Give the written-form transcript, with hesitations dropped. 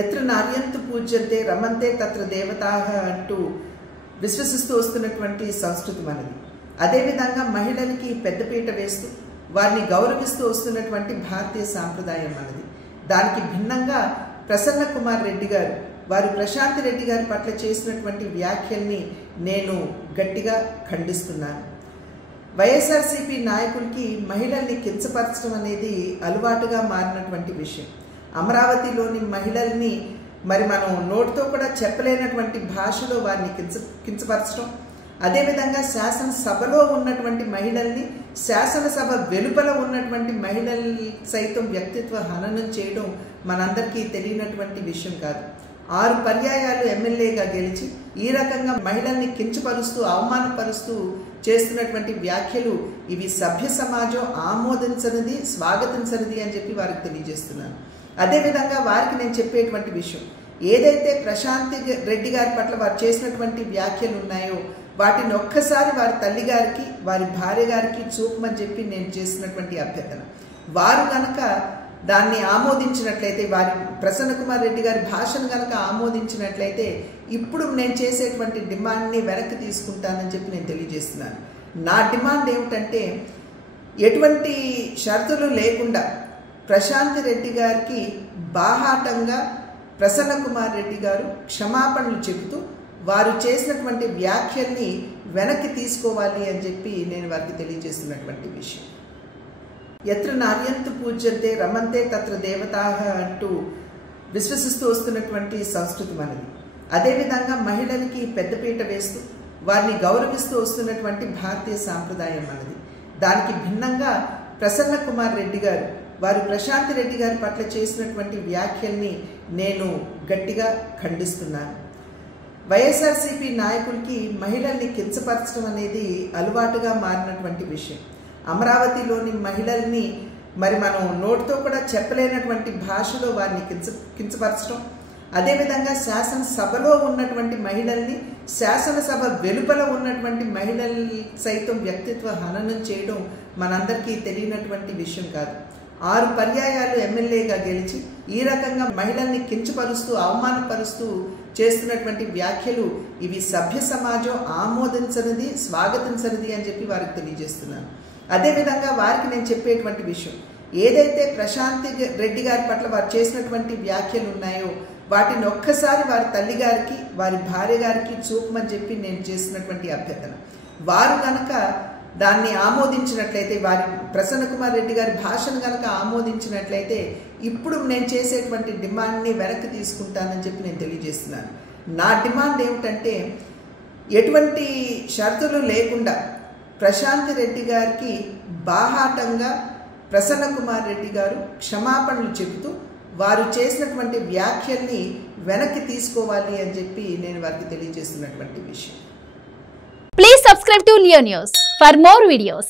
ఎత్ర నార్యంతు పూజ్యంతే రమంతే తత్ర దేవతాః అంటూ విశ్వసిస్తూ వస్తున్నటువంటి సంస్కృతి మనది. అదేవిధంగా మహిళలకి పెద్దపీట వేస్తూ వారిని గౌరవిస్తూ వస్తున్నటువంటి భారతీయ సాంప్రదాయం మనది. దానికి భిన్నంగా ప్రసన్న కుమార్ రెడ్డి గారు వారు ప్రశాంతి రెడ్డి గారి పట్ల చేసినటువంటి వ్యాఖ్యల్ని నేను గట్టిగా ఖండిస్తున్నాను. వైఎస్ఆర్సీపీ నాయకులకి మహిళల్ని కించపరచడం అనేది అలవాటుగా మారినటువంటి విషయం. అమరావతిలోని మహిళల్ని మనం నోటితో కూడా చెప్పలేనటువంటి భాషలో వారిని కించపరచడం, అదేవిధంగా శాసనసభలో ఉన్నటువంటి మహిళల్ని శాసనసభ వెలుపల ఉన్నటువంటి మహిళలు సైతం వ్యక్తిత్వ హననం చేయడం మనందరికీ తెలియనటువంటి విషయం కాదు. 6 పర్యాయాలు ఎమ్మెల్యేగా గెలిచి ఈ రకంగా మహిళల్ని కించపరుస్తూ అవమానపరుస్తూ చేస్తున్నటువంటి వ్యాఖ్యలు ఇవి సభ్య సమాజం ఆమోదించనిది, స్వాగతించనిది అని చెప్పి వారికి తెలియజేస్తున్నాను. అదేవిధంగా వారికి నేను చెప్పేటువంటి విషయం, ఏదైతే ప్రశాంతి రెడ్డి గారి పట్ల వారు చేసినటువంటి వ్యాఖ్యలు ఉన్నాయో వాటిని ఒక్కసారి వారి తల్లి గారికి వారి భార్య గారికి చూపమని చెప్పి నేను చేసినటువంటి అభ్యర్థన. వారు కనుక దాన్ని ఆమోదించినట్లయితే, వారి ప్రసన్న కుమార్ రెడ్డి గారి భాషను కనుక ఆమోదించినట్లయితే ఇప్పుడు నేను చేసేటువంటి డిమాండ్ని వెనక్కి తీసుకుంటానని చెప్పి నేను తెలియజేస్తున్నాను. నా డిమాండ్ ఏమిటంటే, ఎటువంటి షరతులు లేకుండా ప్రశాంతి రెడ్డి గారికి బాహాటంగా ప్రసన్న కుమార్ రెడ్డి గారు క్షమాపణలు చెబుతూ వారు చేసినటువంటి వ్యాఖ్యల్ని వెనక్కి తీసుకోవాలి అని చెప్పి నేను వారికి తెలియజేస్తున్నటువంటి విషయం. ఎత్ర నార్యంతు పూజ్యంతే రమంతే తత్ర దేవతాః అంటూ విశ్వసిస్తూ వస్తున్నటువంటి సంస్కృతి మనది. అదేవిధంగా మహిళలకి పెద్దపీట వేస్తూ వారిని గౌరవిస్తూ వస్తున్నటువంటి భారతీయ సాంప్రదాయం మనది. దానికి భిన్నంగా ప్రసన్న కుమార్ రెడ్డి గారు వారు ప్రశాంతి రెడ్డి గారి పట్ల చేసినటువంటి వ్యాఖ్యల్ని నేను గట్టిగా ఖండిస్తున్నాను. వైఎస్ఆర్సీపీ నాయకులకి మహిళల్ని కించపరచడం అనేది అలవాటుగా మారినటువంటి విషయం. అమరావతిలోని మహిళల్ని మనం నోటితో కూడా చెప్పలేనటువంటి భాషలో వారిని కించపరచడం, అదేవిధంగా శాసనసభలో ఉన్నటువంటి మహిళల్ని శాసనసభ వెలుపల ఉన్నటువంటి మహిళలు సైతం వ్యక్తిత్వ హననం చేయడం మనందరికీ తెలియనటువంటి విషయం కాదు. 6 పర్యాయాలు ఎమ్మెల్యేగా గెలిచి ఈ రకంగా మహిళల్ని కించపరుస్తూ అవమానపరుస్తూ చేస్తున్నటువంటి వ్యాఖ్యలు ఇవి సభ్య సమాజం ఆమోదించనిది, స్వాగతించనిది అని చెప్పి వారికి తెలియజేస్తున్నాను. అదేవిధంగా వారికి నేను చెప్పేటువంటి విషయం, ఏదైతే ప్రశాంతి రెడ్డి గారి పట్ల వారు చేసినటువంటి వ్యాఖ్యలు ఉన్నాయో వాటిని ఒక్కసారి వారి తల్లి గారికి వారి భార్య గారికి చూపమని చెప్పి నేను చేసినటువంటి అభ్యర్థన. వారు కనుక దాన్ని ఆమోదించినట్లయితే, వారి ప్రసన్న కుమార్ రెడ్డి గారి భాషను కనుక ఆమోదించినట్లయితే ఇప్పుడు నేను చేసేటువంటి డిమాండ్ని వెనక్కి తీసుకుంటానని చెప్పి నేను తెలియజేస్తున్నాను. నా డిమాండ్ ఏమిటంటే, ఎటువంటి షరతులు లేకుండా ప్రశాంతి రెడ్డి గారికి బాహాటంగా ప్రసన్న కుమార్ రెడ్డి గారు క్షమాపణలు చెబుతూ వారు చేసినటువంటి వ్యాఖ్యల్ని వెనక్కి తీసుకోవాలి అని చెప్పి నేను వారికి తెలియజేస్తున్నటువంటి విషయం. Please subscribe to Leo News for more videos.